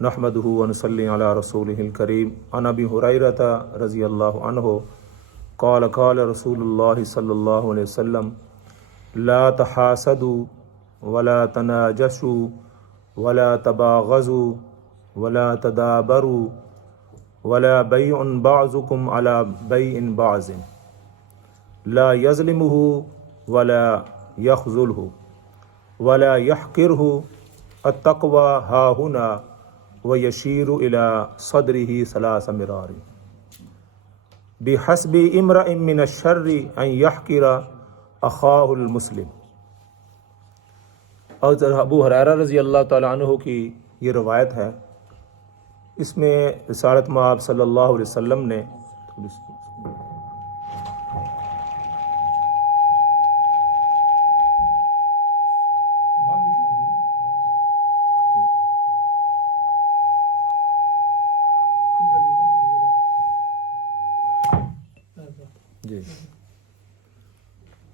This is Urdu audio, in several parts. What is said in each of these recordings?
نحمده ونصلي على رسوله الكريم عن ابي هريرة رضي الله عنه قال قال رسول الله صلى الله عليه وسلم لا تحاسدوا ولا تناجشوا ولا تباغضوا ولا تدابروا ولا بيع بعضكم على بيع بعض لا يظلمه ولا يخذله ولا يحقره التقوى ها هنا ويشير إلى صدره ثلاث مرار بحسب امرئ من الشر أن يحقر أخاه المسلم۔ اور ابو ہریرہ رضی اللہ تعالیٰ عنہ کی یہ روایت ہے، اس میں رسالت مآب صلی اللہ علیہ وسلم نے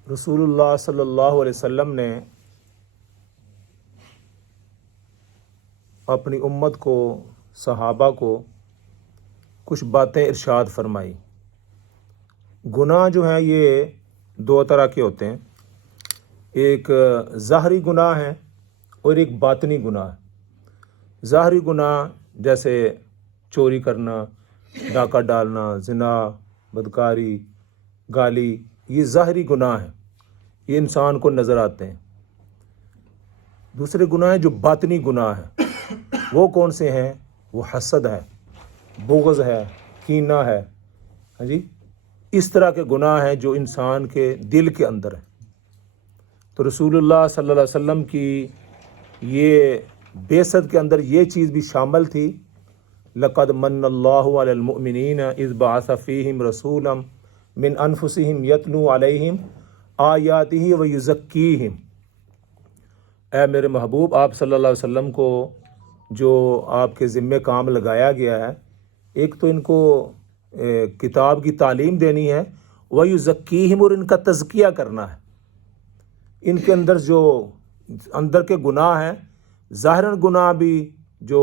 رسول اللہ صلی اللہ علیہ وسلم نے اپنی امت کو، صحابہ کو کچھ باتیں ارشاد فرمائی۔ گناہ جو ہیں یہ دو طرح کے ہوتے ہیں، ایک ظاہری گناہ ہے اور ایک باطنی گناہ ہے۔ ظاہری گناہ جیسے چوری کرنا، ڈاکہ ڈالنا، زنا، بدکاری، گالی، یہ ظاہری گناہ ہیں، یہ انسان کو نظر آتے ہیں۔ دوسرے گناہ ہیں جو باطنی گناہ ہیں، وہ کون سے ہیں؟ وہ حسد ہے، بغض ہے، کینہ ہے، ہاں جی، اس طرح کے گناہ ہیں جو انسان کے دل کے اندر ہیں۔ تو رسول اللہ صلی اللہ علیہ وسلم کی یہ بعثت کے اندر یہ چیز بھی شامل تھی، لقد من اللہ علی المؤمنین اذ بعث فیہم رسولا من انفسہم یتلو علیہم آیاتہ ویزکیہم۔ اے میرے محبوب، آپ صلی اللہ علیہ وسلم کو جو آپ کے ذمے کام لگایا گیا ہے، ایک تو ان کو کتاب کی تعلیم دینی ہے، ویزکیہم، اور ان کا تزکیہ کرنا ہے۔ ان کے اندر جو اندر کے گناہ ہیں، ظاہراً گناہ بھی جو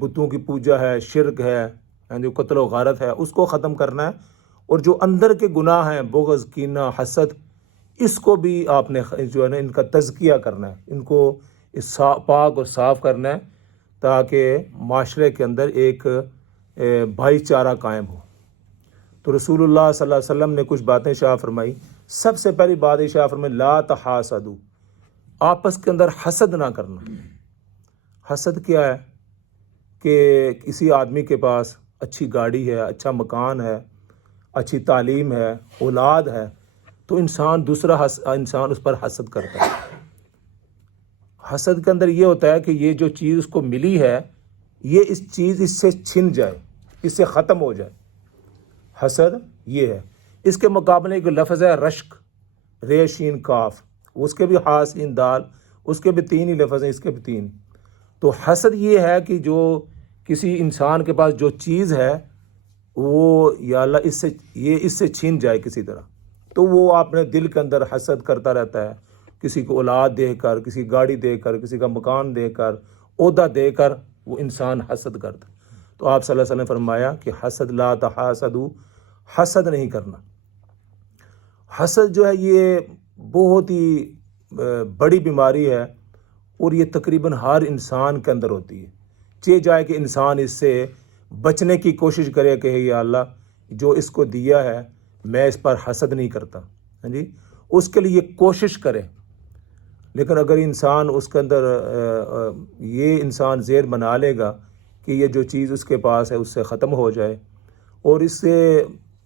بتوں کی پوجا ہے، شرک ہے، جو قتل و غارت ہے، اس کو ختم کرنا ہے، اور جو اندر کے گناہ ہیں، بغض، کینہ، حسد، اس کو بھی آپ نے جو ہے نا ان کا تزکیہ کرنا ہے، ان کو پاک اور صاف کرنا ہے، تاکہ معاشرے کے اندر ایک بھائی چارہ قائم ہو۔ تو رسول اللہ صلی اللہ علیہ وسلم نے کچھ باتیں شاع فرمائی۔ سب سے پہلی بات شاع فرمائی، لا تحاسدوا، آپس کے اندر حسد نہ کرنا۔ حسد کیا ہے؟ کہ کسی آدمی کے پاس اچھی گاڑی ہے، اچھا مکان ہے، اچھی تعلیم ہے، اولاد ہے، تو دوسرا انسان اس پر حسد کرتا ہے۔ حسد کے اندر یہ ہوتا ہے کہ یہ جو چیز اس کو ملی ہے، یہ اس سے چھن جائے، اس سے ختم ہو جائے۔ حسد یہ ہے۔ اس کے مقابلے ایک لفظ ہے رشک، رے شین کاف، اس کے بھی ہا سین دال، اس کے بھی تین ہی لفظ ہیں، اس کے بھی تین۔ تو حسد یہ ہے کہ جو کسی انسان کے پاس جو چیز ہے، وہ یا اللہ اس سے چھین جائے کسی طرح، تو وہ اپنے دل کے اندر حسد کرتا رہتا ہے، کسی کو اولاد دے کر، کسی گاڑی دے کر، کسی کا مکان دے کر، عہدہ دے کر وہ انسان حسد کرتا ہے۔ تو آپ صلی اللہ علیہ وسلم نے فرمایا کہ حسد، لا تحاسدوا، حسد نہیں کرنا۔ حسد جو ہے یہ بہت ہی بڑی بیماری ہے، اور یہ تقریباً ہر انسان کے اندر ہوتی ہے۔ چاہے جائے کہ انسان اس سے بچنے کی کوشش کرے کہ یا اللہ جو اس کو دیا ہے میں اس پر حسد نہیں کرتا، ہاں جی، اس کے لیے کوشش کرے۔ لیکن اگر انسان اس کے اندر یہ انسان زیر بنا لے گا کہ یہ جو چیز اس کے پاس ہے اس سے ختم ہو جائے، اور اس سے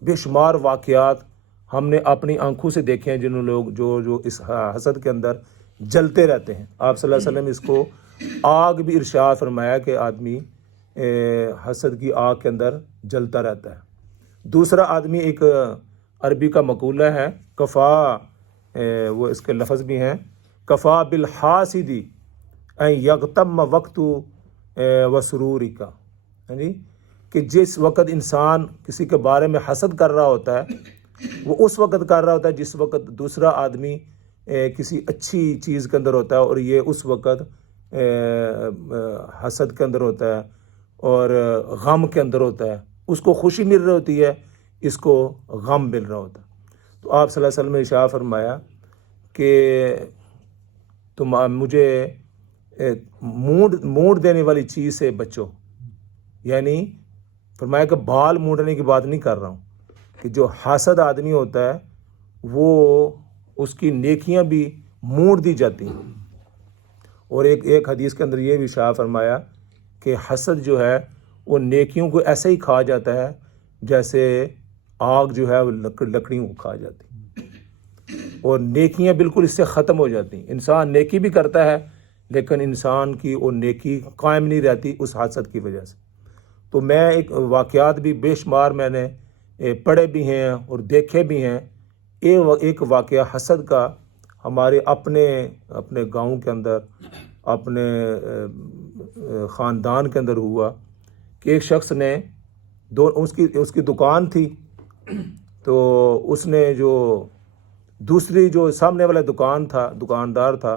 بے شمار واقعات ہم نے اپنی آنکھوں سے دیکھے ہیں، جنہوں لوگ جو اس حسد کے اندر جلتے رہتے ہیں۔ آپ صلی اللہ علیہ وسلم اس کو آگ بھی ارشاد فرمایا کہ آدمی حسد کی آگ کے اندر جلتا رہتا ہے۔ دوسرا آدمی، ایک عربی کا مقولہ ہے، کفا، وہ اس کے لفظ بھی ہیں، کفا بالحاسد ان یغتم وقت وسرورک، یعنی کہ جس وقت انسان کسی کے بارے میں حسد کر رہا ہوتا ہے، وہ اس وقت کر رہا ہوتا ہے جس وقت دوسرا آدمی کسی اچھی چیز کے اندر ہوتا ہے، اور یہ اس وقت حسد کے اندر ہوتا ہے اور غم کے اندر ہوتا ہے. اس کو خوشی مل رہی ہوتی ہے, اس کو غم مل رہا ہوتا ہے. تو آپ صلی اللہ علیہ وسلم نے ارشاد فرمایا کہ تم مجھے مونڈ دینے والی چیز سے بچو. یعنی فرمایا کہ بال مونڈنے کی بات نہیں کر رہا ہوں, کہ جو حاسد آدمی ہوتا ہے وہ اس کی نیکیاں بھی مونڈ دی جاتی ہیں. اور ایک حدیث کے اندر یہ بھی ارشاد فرمایا کہ حسد جو ہے وہ نیکیوں کو ایسے ہی کھا جاتا ہے جیسے آگ جو ہے وہ لکڑیوں کو کھا جاتی ہے, اور نیکیاں بالکل اس سے ختم ہو جاتی ہیں. انسان نیکی بھی کرتا ہے لیکن انسان کی وہ نیکی قائم نہیں رہتی اس حسد کی وجہ سے. تو میں ایک واقعات بھی بے شمار میں نے پڑھے بھی ہیں اور دیکھے بھی ہیں. ایک واقعہ حسد کا ہمارے اپنے گاؤں کے اندر, اپنے خاندان کے اندر ہوا کہ ایک شخص نے اس کی دکان تھی, تو اس نے جو دوسری جو سامنے والا دکاندار تھا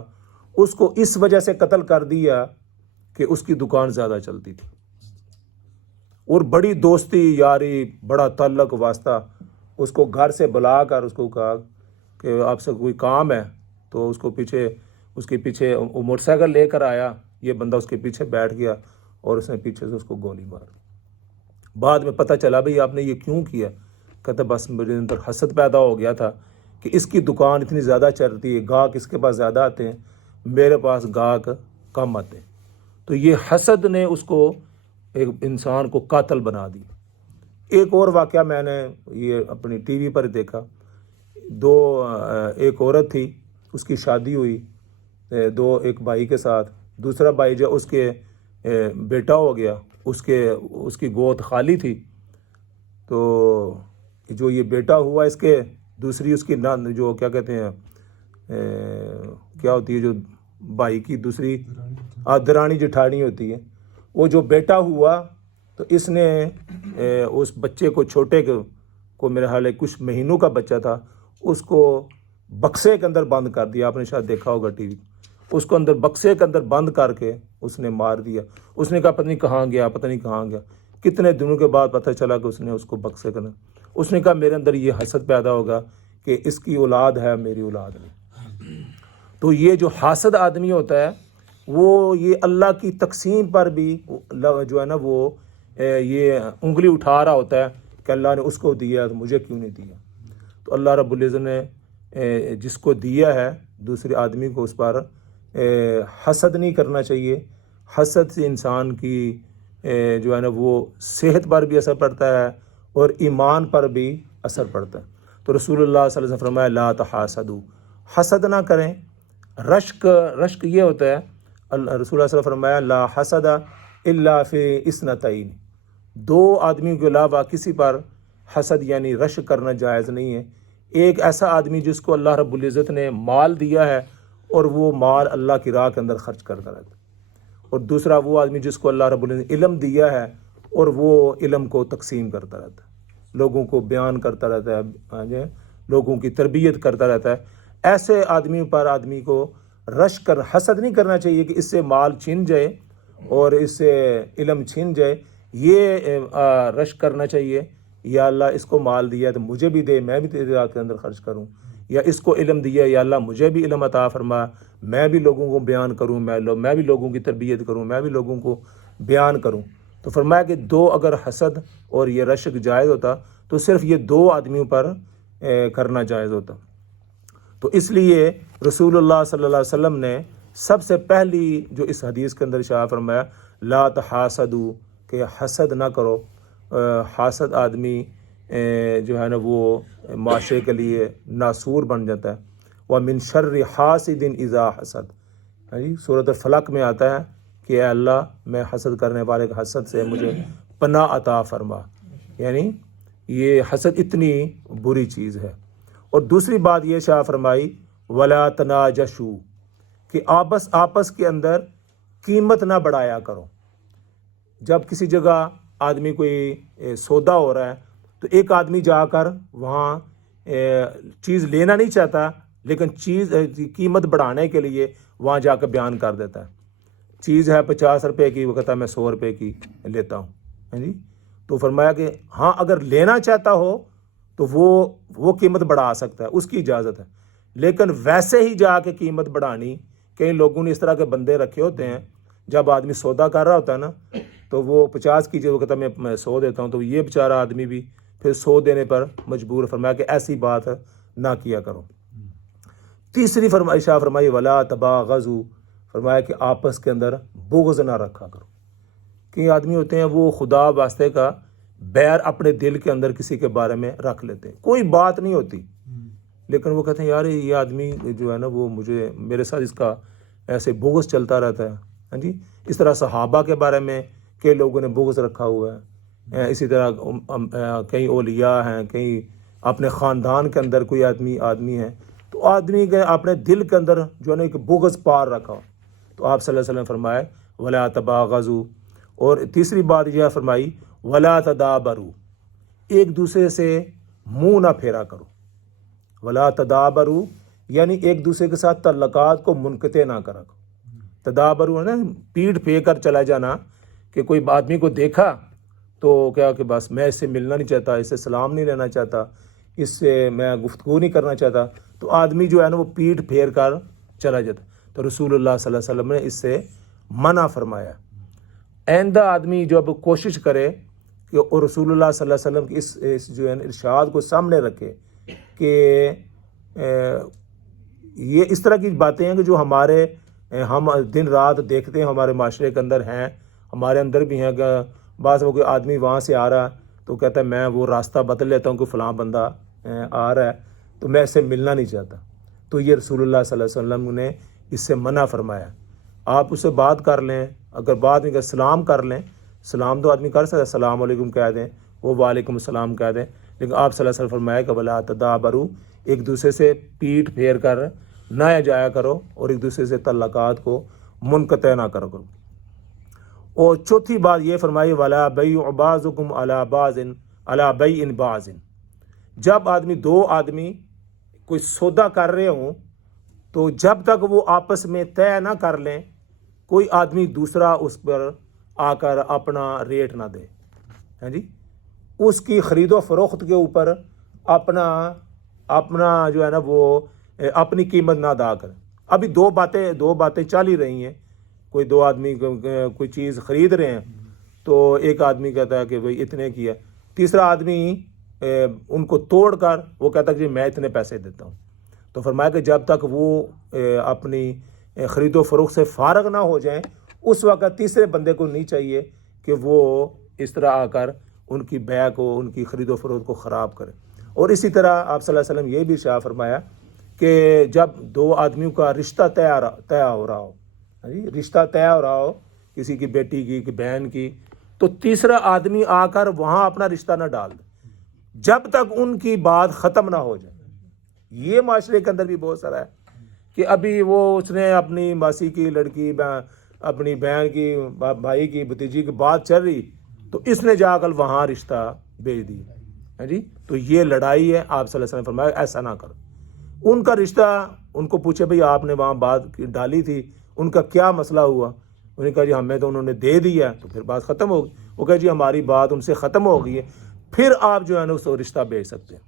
اس کو اس وجہ سے قتل کر دیا کہ اس کی دکان زیادہ چلتی تھی. اور بڑی دوستی یاری, بڑا تعلق واسطہ, اس کو گھر سے بلا کر اس کو کہا کہ آپ سے کوئی کام ہے. تو اس کے پیچھے وہ موٹر سائیکل لے کر آیا, یہ بندہ اس کے پیچھے بیٹھ گیا اور اس نے پیچھے سے اس کو گولی مار دی. بعد میں پتہ چلا بھئی آپ نے یہ کیوں کیا؟ کہتا بس میرے اندر حسد پیدا ہو گیا تھا کہ اس کی دکان اتنی زیادہ چلتی ہے, گاہک اس کے پاس زیادہ آتے ہیں, میرے پاس گاہک کم آتے ہیں. تو یہ حسد نے اس کو ایک انسان کو قاتل بنا دی. ایک اور واقعہ میں نے یہ اپنی ٹی وی پر دیکھا. ایک عورت تھی, اس کی شادی ہوئی ایک بھائی کے ساتھ. دوسرا بھائی جو اس کے بیٹا ہو گیا, اس کی گود خالی تھی. تو جو یہ بیٹا ہوا اس کے دوسری اس کی جو کیا کہتے ہیں کیا ہوتی ہے جو بھائی کی دوسری درانی جٹھانی ہوتی ہے, وہ جو بیٹا ہوا تو اس نے اس بچے کو چھوٹے کو میرے حال ہے کچھ مہینوں کا بچہ تھا, اس کو بکسے کے اندر بند کر دیا. آپ نے شاید دیکھا ہوگا ٹی وی. اس کو بکسے کے اندر بند کر کے اس نے مار دیا. اس نے کہا پتہ نہیں کہاں گیا. کتنے دنوں کے بعد پتہ چلا کہ اس نے اس کو بکسے کے اندر, اس نے کہا میرے اندر یہ حسد پیدا ہوگا کہ اس کی اولاد ہے, میری اولاد نہیں. تو یہ جو حاسد آدمی ہوتا ہے وہ یہ اللہ کی تقسیم پر بھی جو ہے نا وہ یہ انگلی اٹھا رہا ہوتا ہے کہ اللہ نے اس کو دیا تو مجھے کیوں نہیں دیا. تو اللہ رب العزت نے جس کو دیا ہے دوسرے آدمی کو اس پر حسد نہیں کرنا چاہیے. حسد سے انسان کی جو ہے نا وہ صحت پر بھی اثر پڑتا ہے اور ایمان پر بھی اثر پڑتا ہے. تو رسول اللہ صلی اللہ علیہ وسلم فرمایا لا تحاسدوا, حسد نہ کریں. رشک یہ ہوتا ہے, رسول اللہ صلی اللہ علیہ وسلم فرمایا لا حسد الا فی اثنتین, 2 آدمیوں کے علاوہ کسی پر حسد یعنی رشک کرنا جائز نہیں ہے. ایک ایسا آدمی جس کو اللہ رب العزت نے مال دیا ہے اور وہ مال اللہ کی راہ کے اندر خرچ کرتا رہتا ہے, اور دوسرا وہ آدمی جس کو اللہ رب العزت نے علم دیا ہے اور وہ علم کو تقسیم کرتا رہتا ہے, لوگوں کو بیان کرتا رہتا ہے, لوگوں کی تربیت کرتا رہتا ہے. ایسے آدمی پر آدمی کو حسد نہیں کرنا چاہیے کہ اس سے مال چھن جائے اور اس سے علم چھن جائے. یہ رشک کرنا چاہیے یا اللہ اس کو مال دیا تو مجھے بھی دے, میں بھی تیری راہ کے اندر خرچ کروں. یا اس کو علم دیا یا اللہ مجھے بھی علم عطا فرما, میں بھی لوگوں کو بیان کروں, میں بھی لوگوں کی تربیت کروں, میں بھی لوگوں کو بیان کروں. تو فرمایا کہ 2 اگر حسد اور یہ رشک جائز ہوتا تو صرف یہ 2 آدمیوں پر کرنا جائز ہوتا. تو اس لیے رسول اللہ صلی اللہ علیہ وسلم نے سب سے پہلی جو اس حدیث کے اندر ارشاد فرمایا لا تحاسدوا, کہ حسد نہ کرو. حاسد آدمی جو ہے نا وہ معاشرے کے لیے ناسور بن جاتا ہے. وَمِن شَرِّ حَاسِدٍ إِذَا حَسَدَ, سورۃ فلق میں آتا ہے کہ اے اللہ میں حسد کرنے والے کے حسد سے مجھے پناہ عطا فرما. یعنی یہ حسد اتنی بری چیز ہے. اور دوسری بات یہ شاہ فرمائی وَلَا تَنَاجَشُوا, کہ آپس کے اندر قیمت نہ بڑھایا کرو. جب کسی جگہ آدمی کوئی سودا ہو رہا ہے تو ایک آدمی جا کر وہاں چیز لینا نہیں چاہتا لیکن چیز قیمت بڑھانے کے لیے وہاں جا کر بیان کر دیتا ہے چیز ہے 50 روپے کی، وہ کہتا ہے میں 100 روپے کی لیتا ہوں، ہاں جی. تو فرمایا کہ ہاں اگر لینا چاہتا ہو تو وہ قیمت بڑھا سکتا ہے، اس کی اجازت ہے، لیکن ویسے ہی جا کے قیمت بڑھانی، کئی لوگوں نے اس طرح کے بندے رکھے ہوتے ہیں، جب آدمی سودا کر رہا ہوتا ہے نا تو وہ 50 کی جو کہتا ہے میں 100 دیتا ہوں، تو یہ بیچارہ آدمی بھی پھر 100 دینے پر مجبور. فرمایا کہ ایسی بات نہ کیا کرو. تیسری فرمائی ولا تباغضوا، فرمایا کہ آپس کے اندر بغض نہ رکھا کرو. کئی آدمی ہوتے ہیں وہ خدا واسطے کا بیر اپنے دل کے اندر کسی کے بارے میں رکھ لیتے ہیں، کوئی بات نہیں ہوتی، لیکن وہ کہتے ہیں یار یہ آدمی جو ہے نا وہ میرے ساتھ اس کا ایسے بغض چلتا رہتا ہے، ہاں جی. اس طرح صحابہ کے بارے میں کئی لوگوں نے بغض رکھا ہوا ہے. اسی طرح کئی اولیاء ہیں، کئی اپنے خاندان کے اندر کوئی آدمی ہے، تو آدمی کے اپنے دل کے اندر جو ہے نا ایک بغض پار رکھا ہو. تو آپ صلی اللہ علیہ وسلم فرمائے ولا تباغضوا. اور تیسری بات یہ فرمائی ولا تدابروا، ایک دوسرے سے منہ نہ پھیرا کرو. ولا تدابروا یعنی ایک دوسرے کے ساتھ تعلقات کو منقطع نہ کرا کرو. تدابروا ہے نا پیٹھ پھیر کر چلا جانا، کہ کوئی آدمی کو دیکھا تو کیا کہ بس میں اس سے ملنا نہیں چاہتا، اس سے سلام نہیں لینا چاہتا، اس سے میں گفتگو نہیں کرنا چاہتا، تو آدمی جو ہے نا وہ پیٹھ پھیر کر چلا جاتا. تو رسول اللہ صلی اللہ علیہ وسلم نے اس سے منع فرمایا. آئندہ آدمی جو اب کوشش کرے کہ اور رسول اللہ صلی اللہ علیہ وسلم کی اس جو ہے ارشاد کو سامنے رکھے کہ یہ اس طرح کی باتیں ہیں کہ جو ہم دن رات دیکھتے ہیں، ہمارے معاشرے کے اندر ہیں، ہمارے اندر بھی ہیں. کہ بعض وہ کوئی آدمی وہاں سے آ رہا تو کہتا ہے میں وہ راستہ بدل لیتا ہوں کہ فلاں بندہ آ رہا ہے تو میں اس سے ملنا نہیں چاہتا. تو یہ رسول اللہ صلی اللہ علیہ وسلم نے اس سے منع فرمایا. آپ اس سے بات کر لیں، اگر بات نہیں کر سلام کر لیں، سلام تو آدمی کر سکتا ہے، السلام علیکم کہہ دیں، وہ وعلیکم السلام کہہ دیں، لیکن آپ صلی اللہ علیہ وسلم فرمایا کہ ولا تدابروا، ایک دوسرے سے پیٹھ پھیر کر نہ جایا کرو اور ایک دوسرے سے تعلقات کو منقطع نہ کرو. اور چوتھی بات یہ فرمائی ولا بیع بعضکم علی بعض علی بیع بعض، جب دو آدمی کوئی سودا کر رہے ہوں تو جب تک وہ آپس میں طے نہ کر لیں کوئی آدمی دوسرا اس پر آ کر اپنا ریٹ نہ دے، ہاں جی، اس کی خرید و فروخت کے اوپر اپنا جو ہے نا وہ اپنی قیمت نہ ادا کرے. ابھی دو باتیں چل ہی رہی ہیں، کوئی دو آدمی کوئی چیز خرید رہے ہیں تو ایک آدمی کہتا ہے کہ بھئی اتنے کی ہے، تیسرا آدمی ان کو توڑ کر وہ کہتا ہے کہ میں اتنے پیسے دیتا ہوں. تو فرمایا کہ جب تک وہ اپنی خرید و فروخت سے فارغ نہ ہو جائیں اس وقت تیسرے بندے کو نہیں چاہیے کہ وہ اس طرح آ کر ان کی بیع کو، ان کی خرید و فروخت کو خراب کرے. اور اسی طرح آپ صلی اللہ علیہ وسلم یہ بھی ارشاد فرمایا کہ جب دو آدمیوں کا رشتہ طے ہو رہا ہو، رشتہ طے ہو رہا ہو کسی کی بیٹی کی، کہ بہن کی، تو تیسرا آدمی آ کر وہاں اپنا رشتہ نہ ڈال دے جب تک ان کی بات ختم نہ ہو جائے. یہ معاشرے کے اندر بھی بہت سارا ہے کہ ابھی اس نے اپنی ماسی کی لڑکی، اپنی بہن کی، بھائی کی، بھتیجی کی بات چل رہی تو اس نے جا کر وہاں رشتہ بھیج دیا، جی. تو یہ لڑائی ہے. آپ صلی اللہ علیہ وسلم فرمایا ایسا نہ کرو. ان کا رشتہ ان کو پوچھے بھئی آپ نے وہاں بات ڈالی تھی، ان کا کیا مسئلہ ہوا؟ انہوں نے کہا جی ہمیں تو انہوں نے دے دیا، تو پھر بات ختم ہو گئی. وہ کہا جی ہماری بات ان سے ختم ہو گئی ہے، پھر آپ جو ہے نا اس کو رشتہ بھیج سکتے ہیں.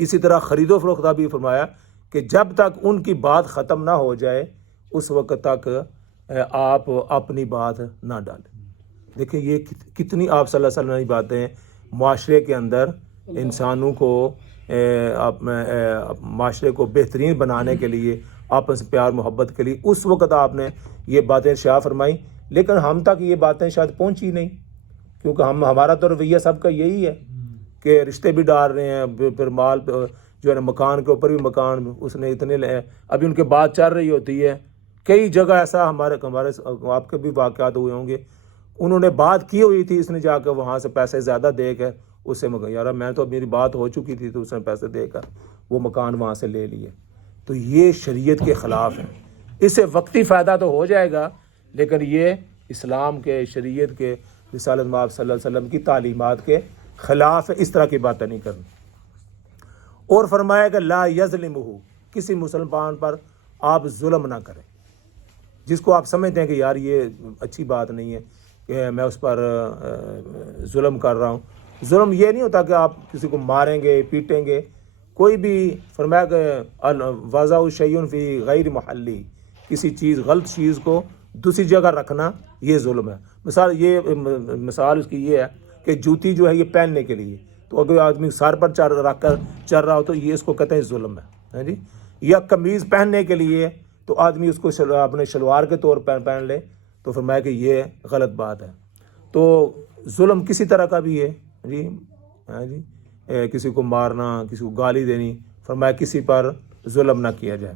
اسی طرح خرید و فروخت بھی فرمایا کہ جب تک ان کی بات ختم نہ ہو جائے اس وقت تک آپ اپنی بات نہ ڈالیں. دیکھیں یہ کتنی آپ صلی اللہ علیہ وسلم کی باتیں معاشرے کے اندر انسانوں کو معاشرے کو بہترین بنانے کے لیے، آپس میں پیار محبت کے لیے اس وقت آپ نے یہ باتیں ارشاد فرمائی. لیکن ہم تک یہ باتیں شاید پہنچی نہیں، کیونکہ ہمارا تو رویہ سب کا یہی ہے کہ رشتے بھی ڈال رہے ہیں، پھر مال جو ہے نا مکان کے اوپر بھی مکان اس نے اتنے لے، ابھی ان کے بات چل رہی ہوتی ہے. کئی جگہ ایسا ہمارے آپ کے بھی واقعات ہوئے ہوں گے، انہوں نے بات کی ہوئی تھی، اس نے جا کر وہاں سے پیسے زیادہ دے کر اس سے یار میں تو میری بات ہو چکی تھی، تو اس نے پیسے دے کر وہ مکان وہاں سے لے لیے. تو یہ شریعت کے خلاف ہے. اس سے وقتی فائدہ تو ہو جائے گا لیکن یہ اسلام کے، شریعت کے، رسالت مآب صلی اللہ علیہ وسلم کی تعلیمات کے خلاف ہے. اس طرح کی باتیں نہیں کرنی. اور فرمایا کہ لا یظلمہ، کسی مسلمان پر آپ ظلم نہ کریں. جس کو آپ سمجھتے ہیں کہ یار یہ اچھی بات نہیں ہے کہ میں اس پر ظلم کر رہا ہوں. ظلم یہ نہیں ہوتا کہ آپ کسی کو ماریں گے پیٹیں گے. کوئی بھی فرمایا کہ وضع شیء فی غیر محلی، کسی چیز غلط چیز کو دوسری جگہ رکھنا یہ ظلم ہے. مثال اس کی یہ ہے کہ جوتی جو ہے یہ پہننے کے لیے، تو اگر آدمی سر پر رکھ کر چل رہا ہو تو یہ اس کو کہتے ہیں ظلم ہے جی. یا قمیض پہننے کے لیے تو آدمی اس کو اپنے شلوار کے طور پر پہن لے تو فرمایا کہ یہ غلط بات ہے. تو ظلم کسی طرح کا بھی ہے جی. جی کسی کو مارنا، کسی کو گالی دینی، فرمایا کسی پر ظلم نہ کیا جائے.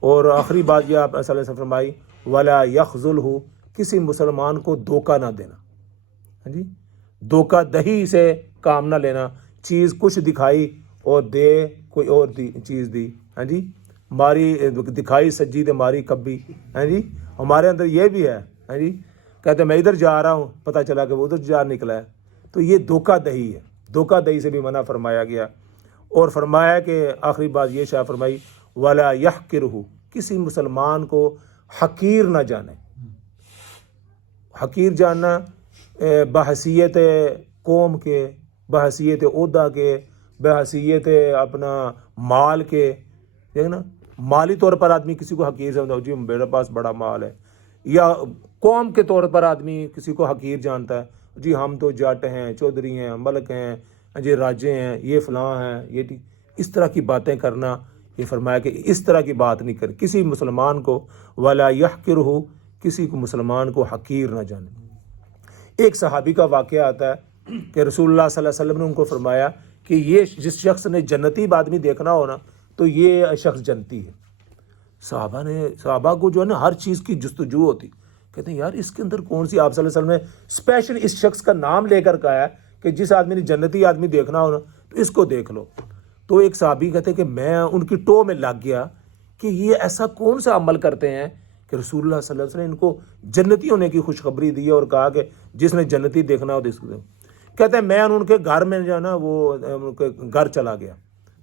اور آخری بات یہ آپ صلی اللہ علیہ وسلم فرمائی ولا یخذلہ، کسی مسلمان کو دھوکہ نہ دینا جی. دھوکہ دہی سے کام نہ لینا، چیز کچھ دکھائی اور دے کوئی اور چیز دی. ہاں جی ماری دکھائی سجی تے ماری کبھی. ہاں جی ہمارے اندر یہ بھی ہے. ہاں جی کہتے میں ادھر جا رہا ہوں، پتہ چلا کہ وہ ادھر جا نکلا ہے. تو یہ دھوکہ دہی ہے. دھوکہ دہی سے بھی منع فرمایا گیا. اور فرمایا کہ آخری بات یہ شاہ فرمائی ولا یحقرہ، کسی مسلمان کو حقیر نہ جانے. حقیر جاننا بحیثیت قوم کے، بحیثیت عہدہ کے، بحیثیت اپنا مال کے. ٹھیک نا، مالی طور پر آدمی کسی کو حقیر سمجھتا جی میرے پاس بڑا مال ہے، یا قوم کے طور پر آدمی کسی کو حقیر جانتا ہے جی ہم تو جٹ ہیں، چودھری ہیں، ملک ہیں جی، راجے ہیں، یہ فلاں ہیں، یہ اس طرح کی باتیں کرنا. یہ فرمایا کہ اس طرح کی بات نہیں کر کسی مسلمان کو ولا یحقرہ، کسی کو مسلمان کو حقیر نہ جانے. ایک صحابی کا واقعہ آتا ہے کہ رسول اللہ صلی اللہ علیہ وسلم نے ان کو فرمایا کہ یہ جس شخص نے جنتی آدمی دیکھنا ہو نا تو یہ شخص جنتی ہے. صحابہ کو جو ہے نا ہر چیز کی جستجو ہوتی، کہتے ہیں یار اس کے اندر کون سی، آپ صلی اللہ علیہ وسلم نے اسپیشل اس شخص کا نام لے کر کہا ہے کہ جس آدمی نے جنتی آدمی دیکھنا ہو نا تو اس کو دیکھ لو. تو ایک صحابی کہتے ہیں کہ میں ان کی ٹو میں لگ گیا کہ یہ ایسا کون سا عمل کرتے ہیں کہ رسول اللہ صلی اللہ علیہ وسلم نے ان کو جنتی ہونے کی خوشخبری دی اور کہا کہ جس نے جنتی دیکھنا ہو تو اس کو دیکھو. کہتے ہیں میں ان کے گھر میں جو ہے نا وہ ان کے گھر چلا گیا.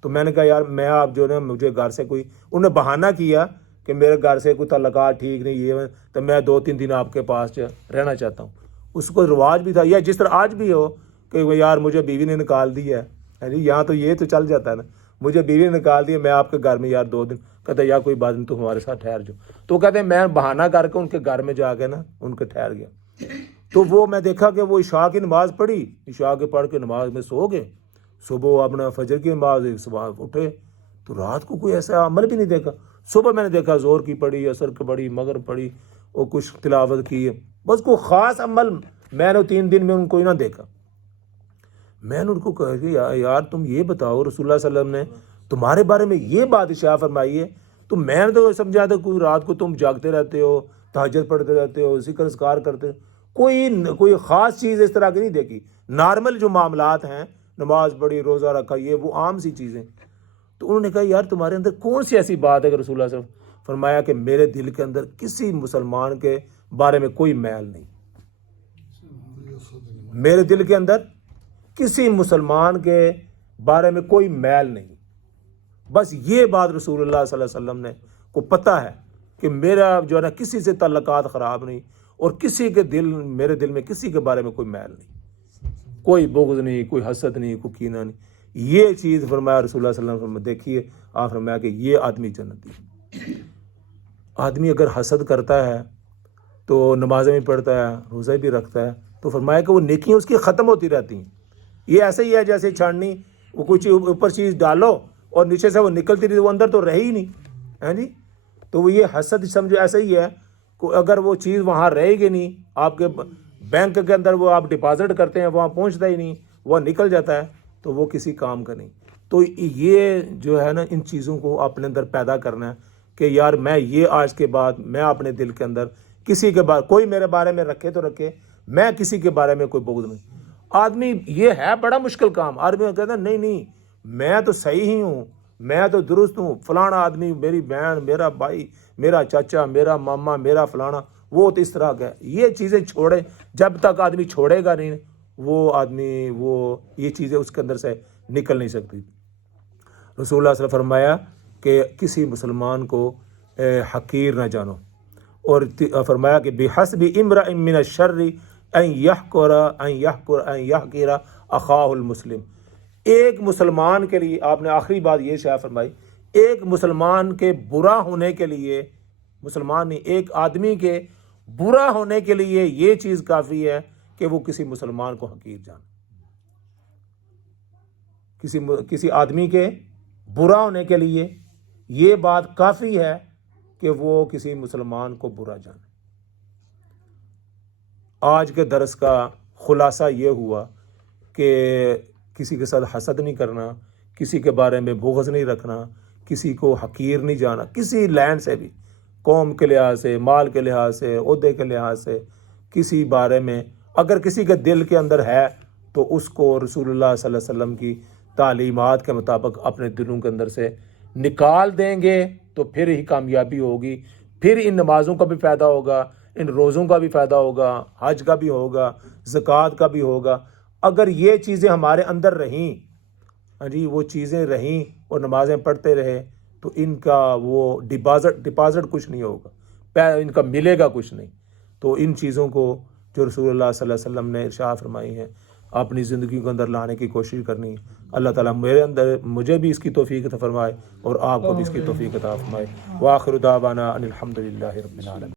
تو میں نے کہا یار میں آپ جو ہے نا مجھے گھر سے کوئی، انہوں نے بہانہ کیا کہ میرے گھر سے کوئی تعلقات ٹھیک نہیں، یہ تو میں 2-3 دن آپ کے پاس رہنا چاہتا ہوں. اس کو رواج بھی تھا، یا جس طرح آج بھی ہو کہ وہ یار مجھے بیوی نے نکال دی ہے جی، یہاں تو یہ تو چل جاتا ہے نا، مجھے بیوی نے نکال دی، میں آپ کے گھر میں یار 2 دن. کہتے ہیں یا کوئی بات نہیں تو ہمارے ساتھ ٹھہر جاؤ. تو کہتے ہیں میں بہانہ کر کے ان کے گھر میں جا کے نا ان کے ٹھہر گیا. تو وہ میں دیکھا کہ وہ عشاء کی نماز پڑھی، عشاء کے پڑھ کے نماز میں سو گئے. صبح اپنا فجر کی نماز صبح اٹھے تو رات کو کوئی ایسا عمل بھی نہیں دیکھا. صبح میں نے دیکھا زور کی پڑھی، عصر کی پڑھی، مغرب پڑھی اور کچھ تلاوت کی، بس کوئی خاص عمل میں نے 3 دن میں ان کو ہی نہ دیکھا. میں نے ان کو کہا کہ یار تم یہ بتاؤ رسول اللہ صلی اللہ علیہ وسلم نے تمہارے بارے میں یہ بات ارشاد فرمائی ہے، تو میں نے تو سمجھا تھا کوئی رات کو تم جاگتے رہتے ہو، تہجد پڑھتے رہتے ہو، ذکر اذکار کرتے ہو، کوئی خاص چیز اس طرح کی نہیں دیکھی. نارمل جو معاملات ہیں، نماز پڑھی، روزہ رکھا، یہ وہ عام سی چیزیں. تو انہوں نے کہا یار تمہارے اندر کون سی ایسی بات ہے کہ رسول اللہ صلی اللہ علیہ وسلم فرمایا کہ میرے دل کے اندر کسی مسلمان کے بارے میں کوئی میل نہیں. میرے دل کے اندر کسی مسلمان کے بارے میں کوئی میل نہیں. بس یہ بات رسول اللہ صلی اللہ علیہ وسلم نے کو پتہ ہے کہ میرا جو ہے نا کسی سے تعلقات خراب نہیں، اور کسی کے میرے دل میں کسی کے بارے میں کوئی میل نہیں، کوئی بغض نہیں، کوئی حسد نہیں، کوئی کینہ نہیں. یہ چیز فرمایا رسول اللہ صلی اللہ علیہ وسلم دیکھیے، آپ فرمایا کہ یہ آدمی جنتی ہے. آدمی اگر حسد کرتا ہے تو نمازیں بھی پڑھتا ہے، روزہ بھی رکھتا ہے، تو فرمایا کہ وہ نیکیاں اس کی ختم ہوتی رہتی ہیں. یہ ایسے ہی ہے جیسے چھاننی، وہ کچھ اوپر چیز ڈالو اور نیچے سے وہ نکلتی رہی، وہ اندر تو رہے ہی نہیں ہے جی. تو وہ یہ حسد سمجھو ایسا ہی ہے کہ اگر وہ چیز وہاں رہے گی نہیں، آپ کے بینک کے اندر وہ آپ ڈپازٹ کرتے ہیں وہاں پہنچتا ہی نہیں، وہ نکل جاتا ہے، تو وہ کسی کام کا نہیں. تو یہ جو ہے نا ان چیزوں کو اپنے اندر پیدا کرنا ہے کہ یار میں یہ آج کے بعد میں اپنے دل کے اندر کسی کے بارے، کوئی میرے بارے میں رکھے تو رکھے، میں کسی کے بارے میں کوئی بغض نہیں. آدمی یہ ہے بڑا مشکل کام. آدمی کہتا ہے نہیں میں تو صحیح ہی ہوں، میں تو درست ہوں، فلانا آدمی میری بہن، میرا بھائی، میرا چاچا، میرا ماما، میرا فلانا وہ تو اس طرح کا ہے. یہ چیزیں چھوڑے، جب تک آدمی چھوڑے گا نہیں وہ آدمی وہ یہ چیزیں اس کے اندر سے نکل نہیں سکتی. رسول اللہ صلی اللہ علیہ وسلم فرمایا کہ کسی مسلمان کو حقیر نہ جانو. اور فرمایا کہ بحسب امرئ من الشر ان یحقر اخاہ المسلم. ایک مسلمان کے لیے آپ نے آخری بات یہ شاہ فرمائی، ایک مسلمان کے برا ہونے کے لیے، مسلمان نہیں، ایک آدمی کے برا ہونے کے لیے یہ چیز کافی ہے کہ وہ کسی مسلمان کو حقیر جانے. کسی آدمی کے برا ہونے کے لیے یہ بات کافی ہے کہ وہ کسی مسلمان کو برا جانے. آج کے درس کا خلاصہ یہ ہوا کہ کسی کے ساتھ حسد نہیں کرنا، کسی کے بارے میں بغض نہیں رکھنا، کسی کو حقیر نہیں جانا، کسی لین سے بھی، قوم کے لحاظ سے، مال کے لحاظ سے، عہدے کے لحاظ سے، کسی بارے میں اگر کسی کے دل کے اندر ہے تو اس کو رسول اللہ صلی اللہ علیہ وسلم کی تعلیمات کے مطابق اپنے دلوں کے اندر سے نکال دیں گے تو پھر ہی کامیابی ہوگی. پھر ان نمازوں کا بھی فائدہ ہوگا، ان روزوں کا بھی فائدہ ہوگا، حج کا بھی ہوگا، زکوٰۃ کا بھی ہوگا. اگر یہ چیزیں ہمارے اندر رہیں، ہاں جی، وہ چیزیں رہیں اور نمازیں پڑھتے رہے تو ان کا وہ ڈپازٹ کچھ نہیں ہوگا، ان کا ملے گا کچھ نہیں. تو ان چیزوں کو جو رسول اللہ صلی اللہ علیہ وسلم نے ارشاد فرمائی ہیں اپنی زندگی کے اندر لانے کی کوشش کرنی ہے. اللہ تعالیٰ مجھے بھی اس کی توفیق عطا فرمائے اور آپ کو بھی اس کی توفیق عطا فرمائے. وآخر دعوانا ان الحمد للہ رب العالمین.